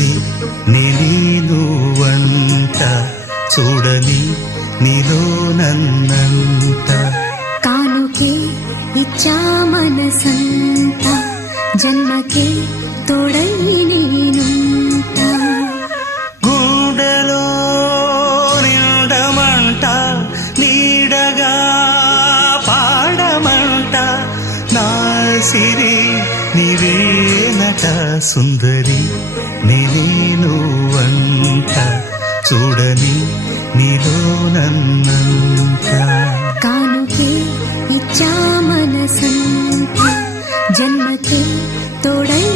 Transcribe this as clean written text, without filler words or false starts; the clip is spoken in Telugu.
సుందరి నేనువంట చూడని నీలో నన్నంట కానుకే ఇచ్చా మనసంత జన్మకే తోడై నేనుంట గుండెలో నిండమంట నీడగా పాడమంట నా సిరి నీవేనట సుందరి నేనువంట చూడని నీలో నన్నంత కానుకే ఇచ్చా మనసంత జన్మకే తోడై